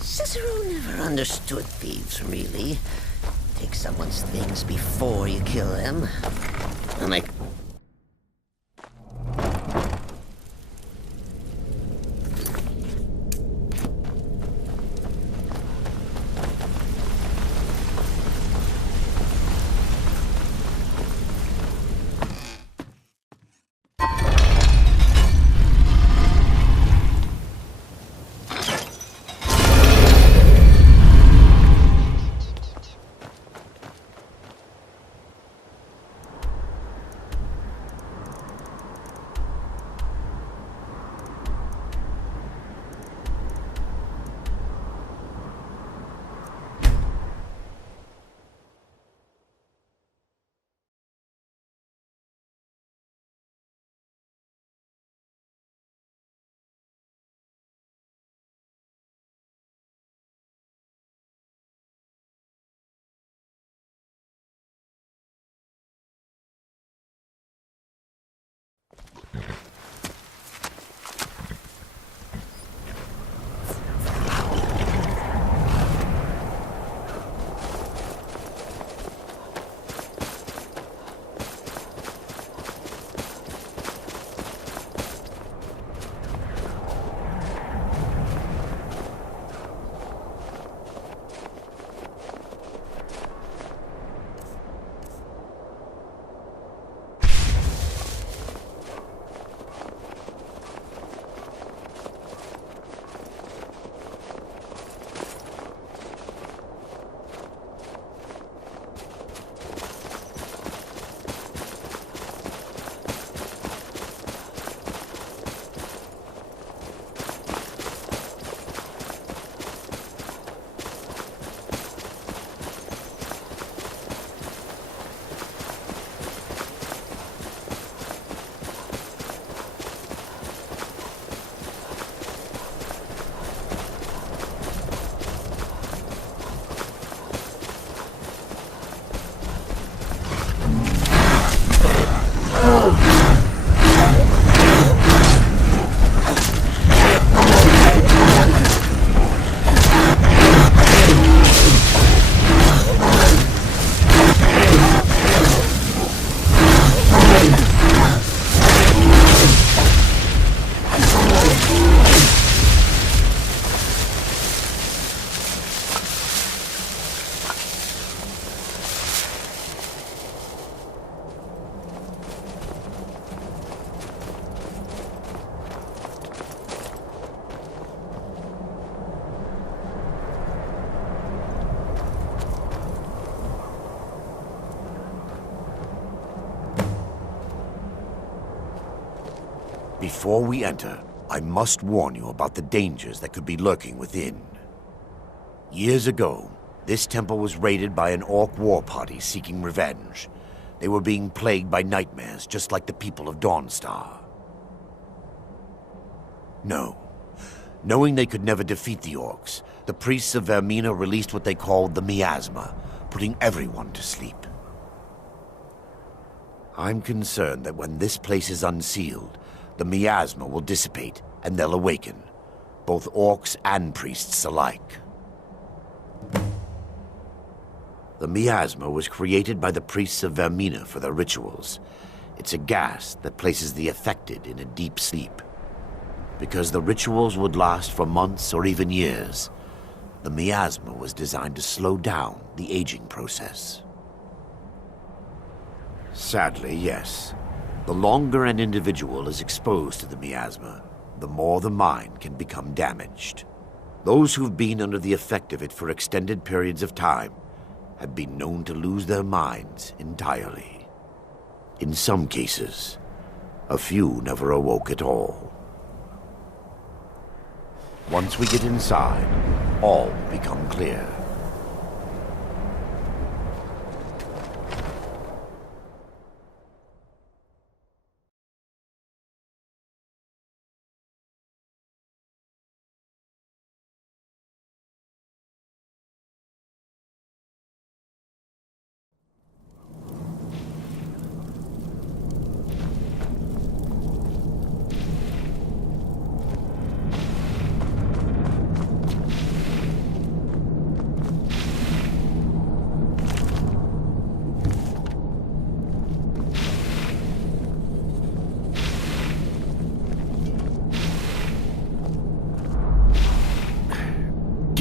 Cicero never understood thieves, really. Take someone's things before you kill them. And they... Before we enter, I must warn you about the dangers that could be lurking within. Years ago, this temple was raided by an orc war party seeking revenge. They were being plagued by nightmares, just like the people of Dawnstar. No. Knowing they could never defeat the orcs, the priests of Vermina released what they called the miasma, putting everyone to sleep. I'm concerned that when this place is unsealed, the miasma will dissipate and they'll awaken, both orcs and priests alike. The miasma was created by the priests of Vermina for their rituals. It's a gas that places the affected in a deep sleep. Because the rituals would last for months or even years, the miasma was designed to slow down the aging process. Sadly, yes. The longer an individual is exposed to the miasma, the more the mind can become damaged. Those who've been under the effect of it for extended periods of time have been known to lose their minds entirely. In some cases, a few never awoke at all. Once we get inside, all will become clear.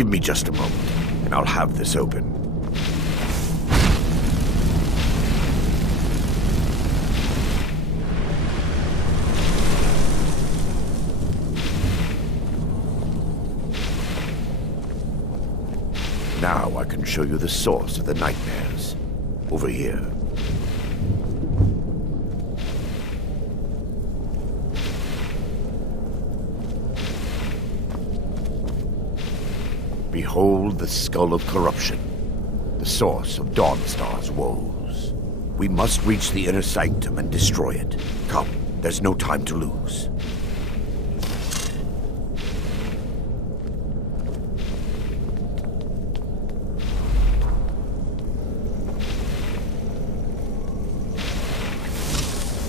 Give me just a moment, and I'll have this open. Now I can show you the source of the nightmares. Over here. Behold the Skull of Corruption, the source of Dawnstar's woes. We must reach the inner sanctum and destroy it. Come, there's no time to lose.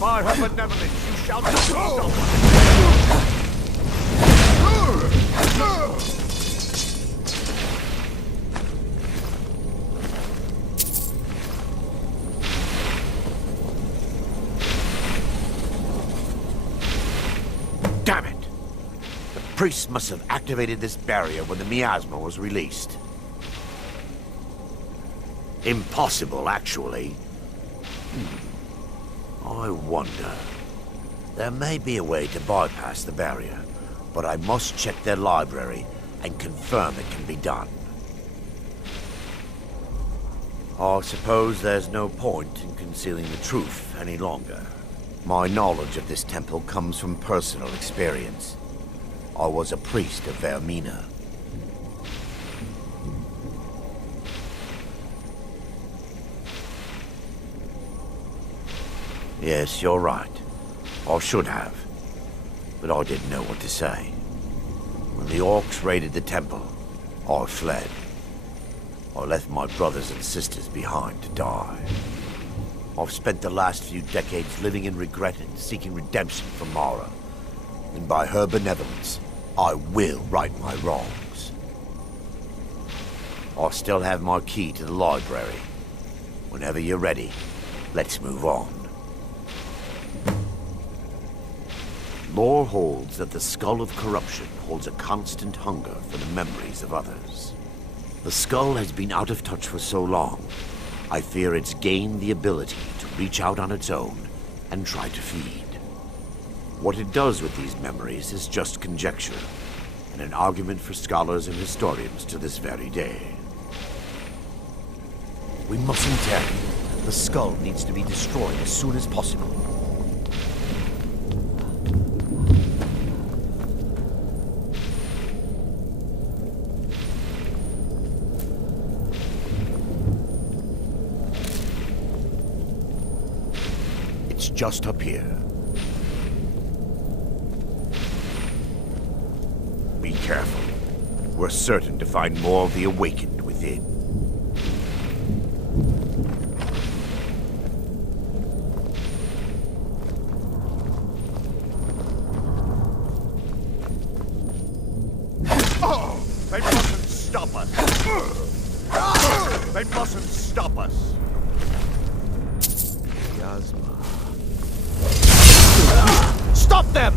By her benevolence, you shall not stop. Damn it! The priest must have activated this barrier when the miasma was released. Impossible, actually. I wonder. There may be a way to bypass the barrier, but I must check their library and confirm it can be done. I suppose there's no point in concealing the truth any longer. My knowledge of this temple comes from personal experience. I was a priest of Vermina. Yes, you're right. I should have. But I didn't know what to say. When the orcs raided the temple, I fled. I left my brothers and sisters behind to die. I've spent the last few decades living in regret and seeking redemption from Mara. And by her benevolence, I will right my wrongs. I still have my key to the library. Whenever you're ready, let's move on. Lore holds that the Skull of Corruption holds a constant hunger for the memories of others. The skull has been out of touch for so long, I fear it's gained the ability to reach out on its own and try to feed. What it does with these memories is just conjecture, and an argument for scholars and historians to this very day. We mustn't tarry. The skull needs to be destroyed as soon as possible. It's just up here. Be careful. We're certain to find more of the awakened within. They mustn't stop us! They mustn't stop us! Miasma. Stop them!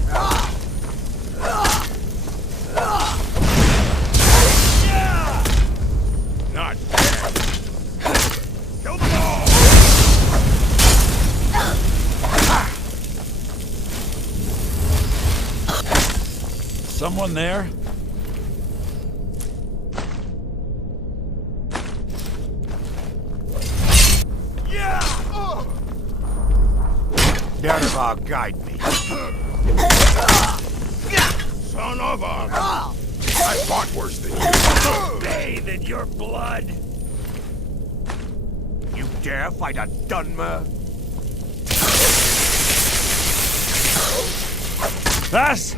Not dead! Kill them all! Someone there? Derivar, guide me. Son of a... I fought worse than you. Bathe in your blood! You dare fight a Dunmer? That's...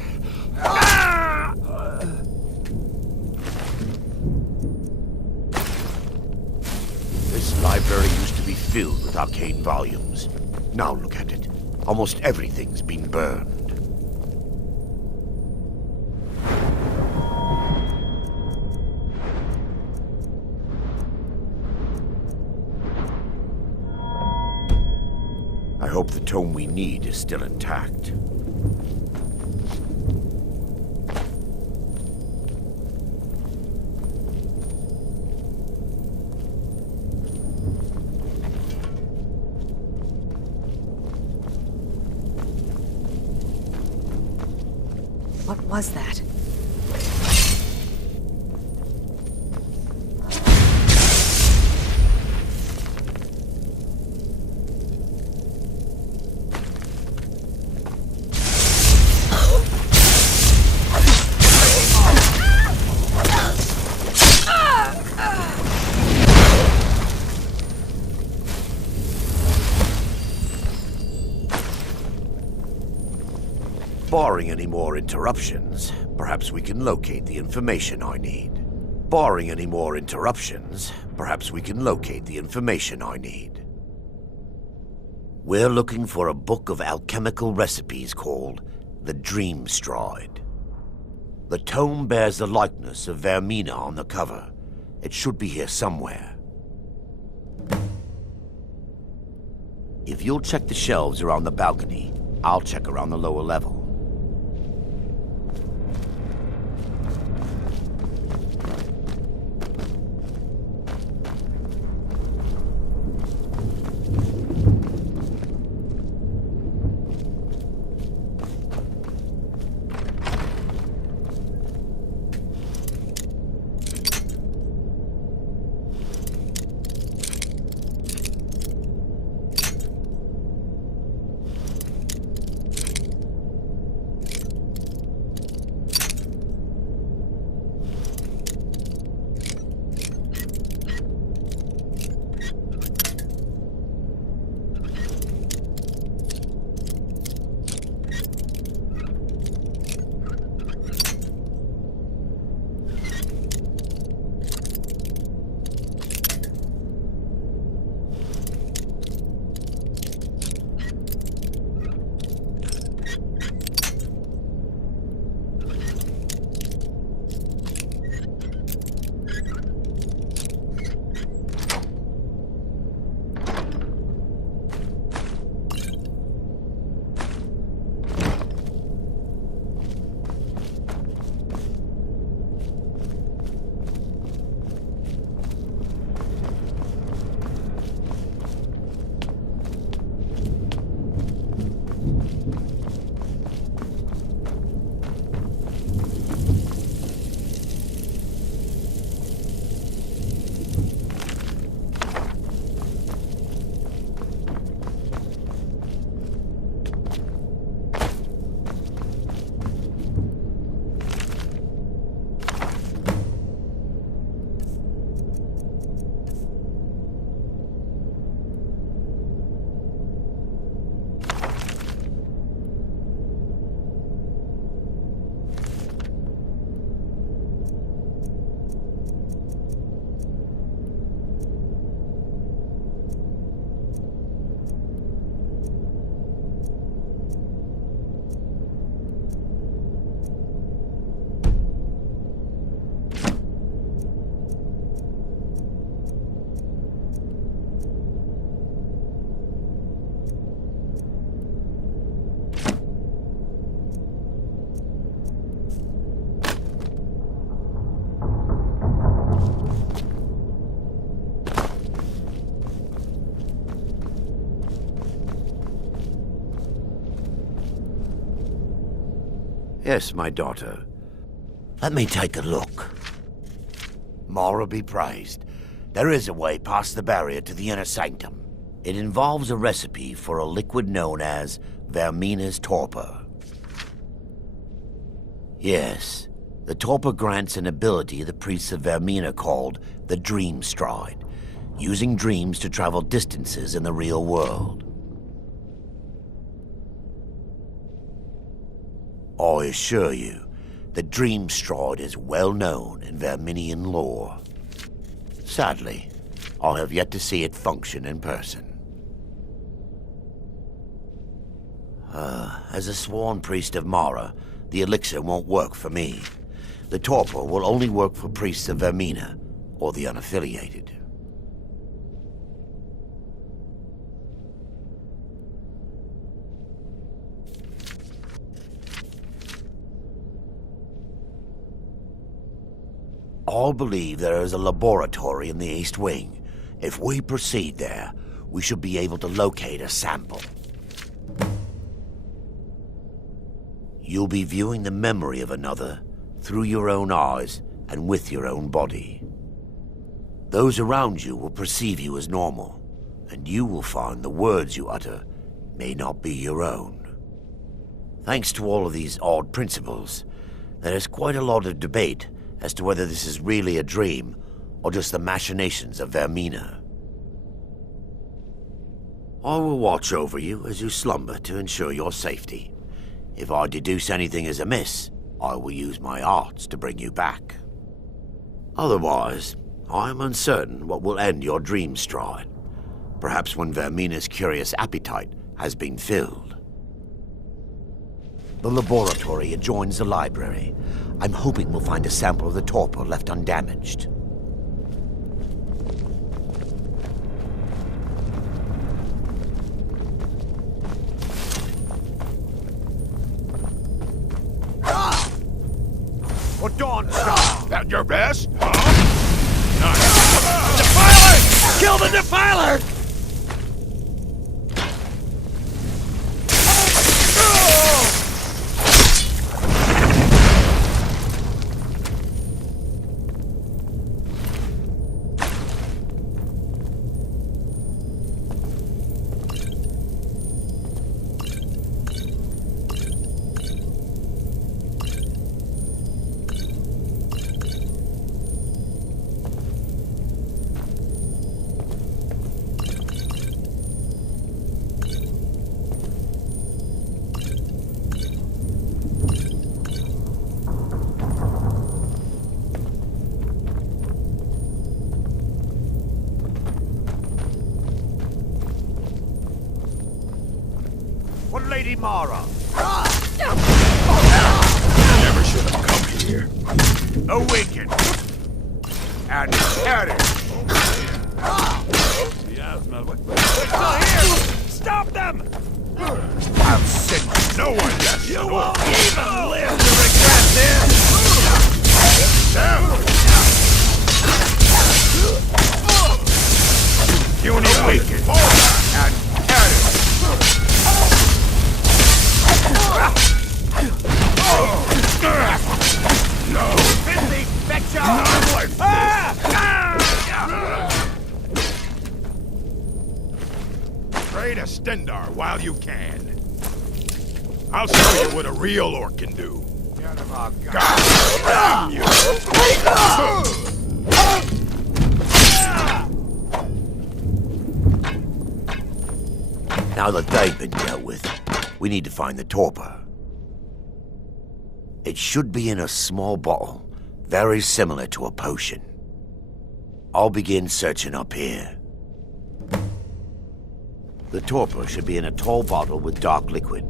This library used to be filled with arcane volumes. Now look at it. Almost everything's been burned. I hope the tome we need is still intact. What was that? Barring any more interruptions, perhaps we can locate the information I need. Barring any more interruptions, perhaps we can locate the information I need. We're looking for a book of alchemical recipes called the Dream Stride. The tome bears the likeness of Vermina on the cover. It should be here somewhere. If you'll check the shelves around the balcony, I'll check around the lower level. Yes, my daughter. Let me take a look. Mara be praised. There is a way past the barrier to the inner sanctum. It involves a recipe for a liquid known as Vermina's torpor. Yes, the torpor grants an ability the priests of Vermina called the Dream Stride, using dreams to travel distances in the real world. I assure you, the Dream Stride is well known in Verminian lore. Sadly, I have yet to see it function in person. As a sworn priest of Mara, the elixir won't work for me. The torpor will only work for priests of Vermina, or the unaffiliated. I believe there is a laboratory in the East Wing. If we proceed there, we should be able to locate a sample. You'll be viewing the memory of another through your own eyes and with your own body. Those around you will perceive you as normal, and you will find the words you utter may not be your own. Thanks to all of these odd principles, there is quite a lot of debate as to whether this is really a dream or just the machinations of Vermina. I will watch over you as you slumber to ensure your safety. If I deduce anything is amiss, I will use my arts to bring you back. Otherwise, I am uncertain what will end your dream stride. Perhaps when Vermina's curious appetite has been filled. The laboratory adjoins the library. I'm hoping we'll find a sample of the torpor left undamaged. Or Dawn Star! That your best? Huh? Nice. Defiler! Kill the Defiler! For Lady Mara. Never should have come here. Awaken. And perish. The asthma. They're still here! Stop them! I'll send No one gets you won't even live to regret this! you need awaken. And perish. No! Busy, Betcha! Pray to Stendar while you can. I'll show you what a real orc can do. God damn you! Now that they've been dealt with, we need to find the torpor. It should be in a small bottle, very similar to a potion. I'll begin searching up here. The torpor should be in a tall bottle with dark liquid.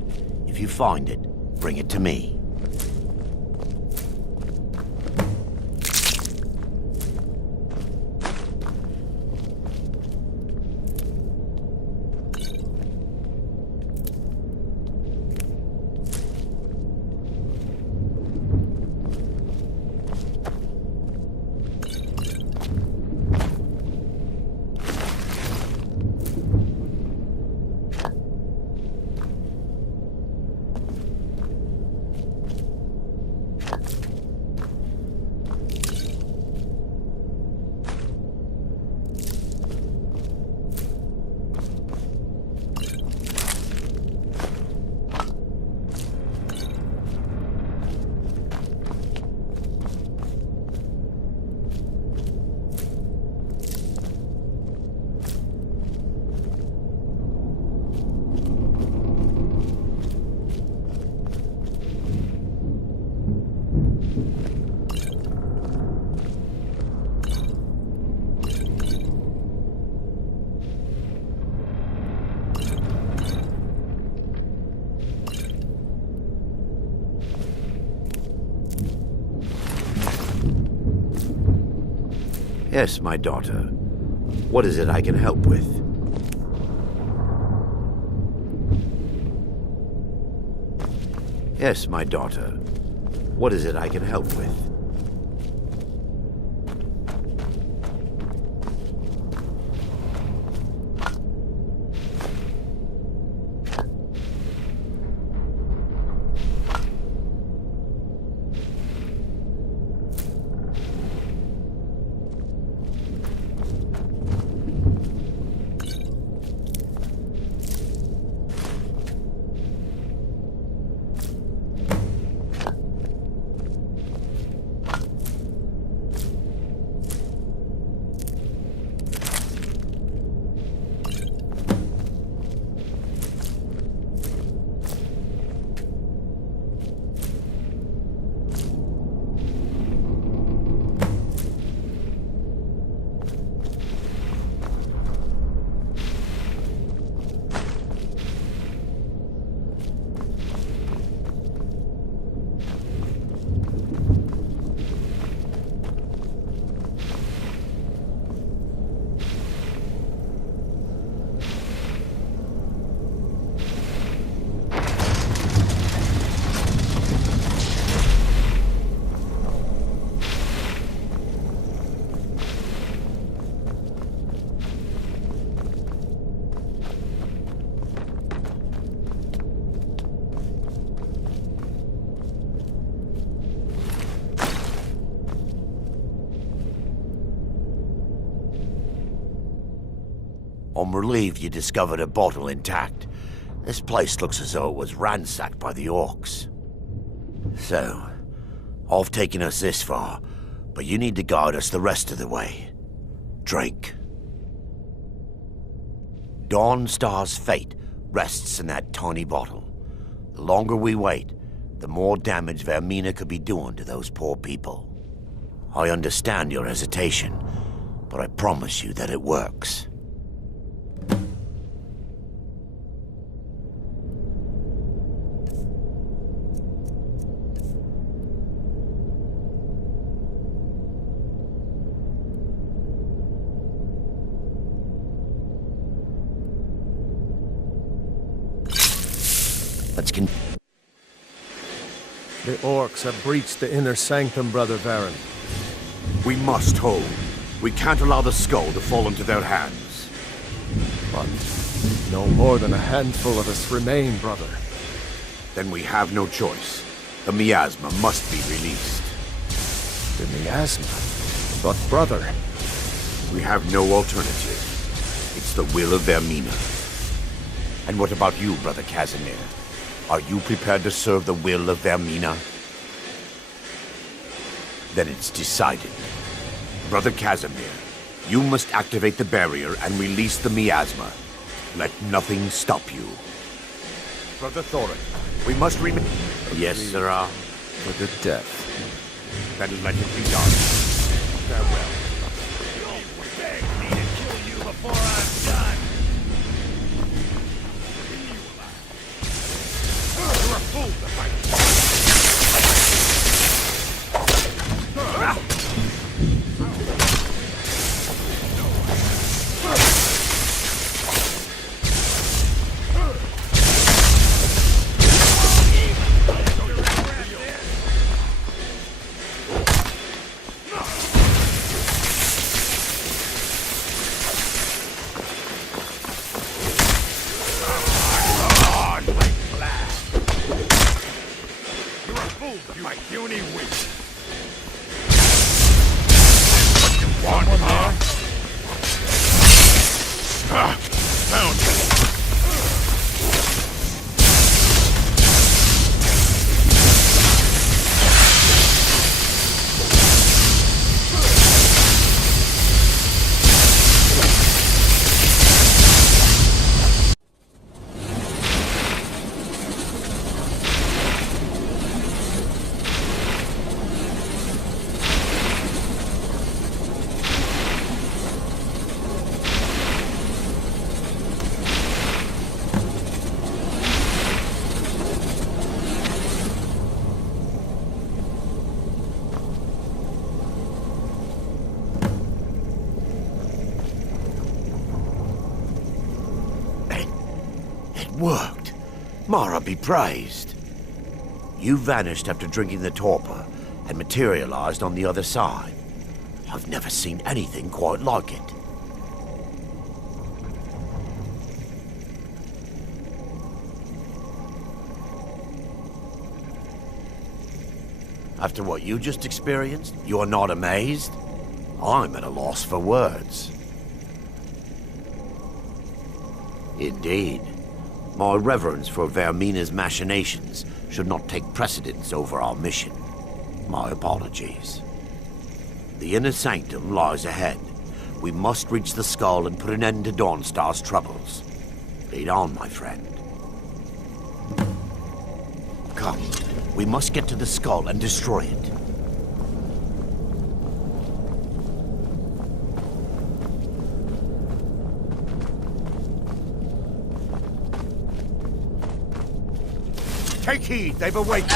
If you find it, bring it to me. Yes, my daughter. What is it I can help with? Yes, my daughter. What is it I can help with? I'm relieved you discovered a bottle intact. This place looks as though it was ransacked by the orcs. So, I've taken us this far, but you need to guide us the rest of the way. Drink. Dawnstar's fate rests in that tiny bottle. The longer we wait, the more damage Vermina could be doing to those poor people. I understand your hesitation, but I promise you that it works. Let's continue. The orcs have breached the inner sanctum, Brother Varen. We must hold. We can't allow the skull to fall into their hands. But no more than a handful of us remain, brother. Then we have no choice. The miasma must be released. The miasma? But brother... We have no alternative. It's the will of Vermina. And what about you, Brother Casimir? Are you prepared to serve the will of Vermina? Then it's decided. Brother Casimir, you must activate the barrier and release the miasma. Let nothing stop you. Brother Thorin, we must remain... Yes, sirrah. For the death. Then let it be done. Farewell. Don't beg me to kill you before I'm done! You're a fool to fight! My puny weak. Someone there? Found it. Worked. Mara be praised. You vanished after drinking the torpor and materialized on the other side. I've never seen anything quite like it. After what you just experienced, you are not amazed? I'm at a loss for words. Indeed. My reverence for Vermina's machinations should not take precedence over our mission. My apologies. The inner sanctum lies ahead. We must reach the skull and put an end to Dawnstar's troubles. Lead on, my friend. Come, we must get to the skull and destroy it. Take heed, they've awakened.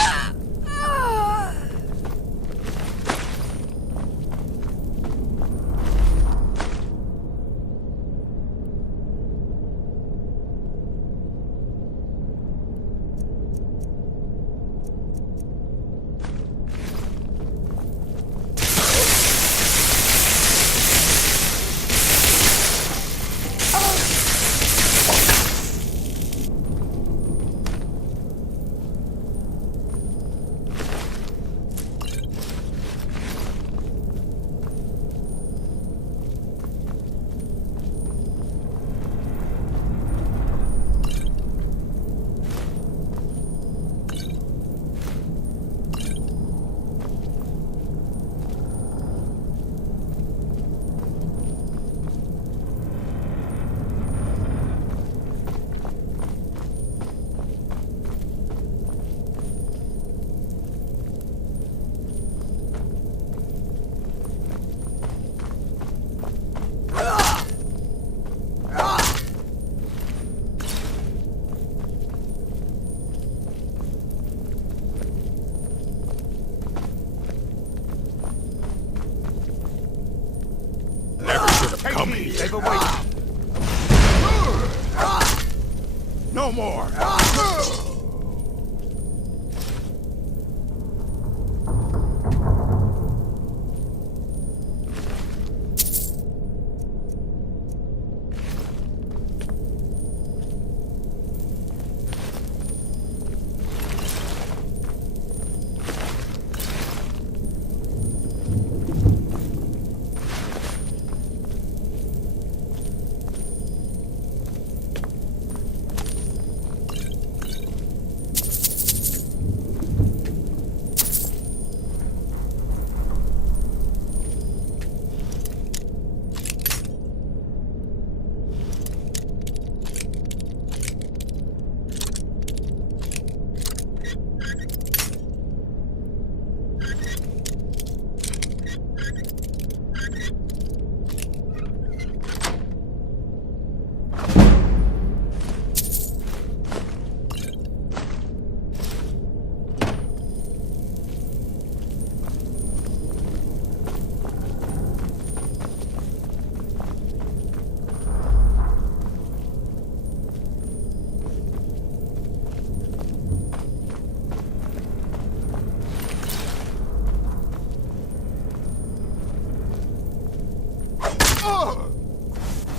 dummy! They've awakened. No more!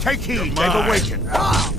Take heed, You're they've mine. awakened.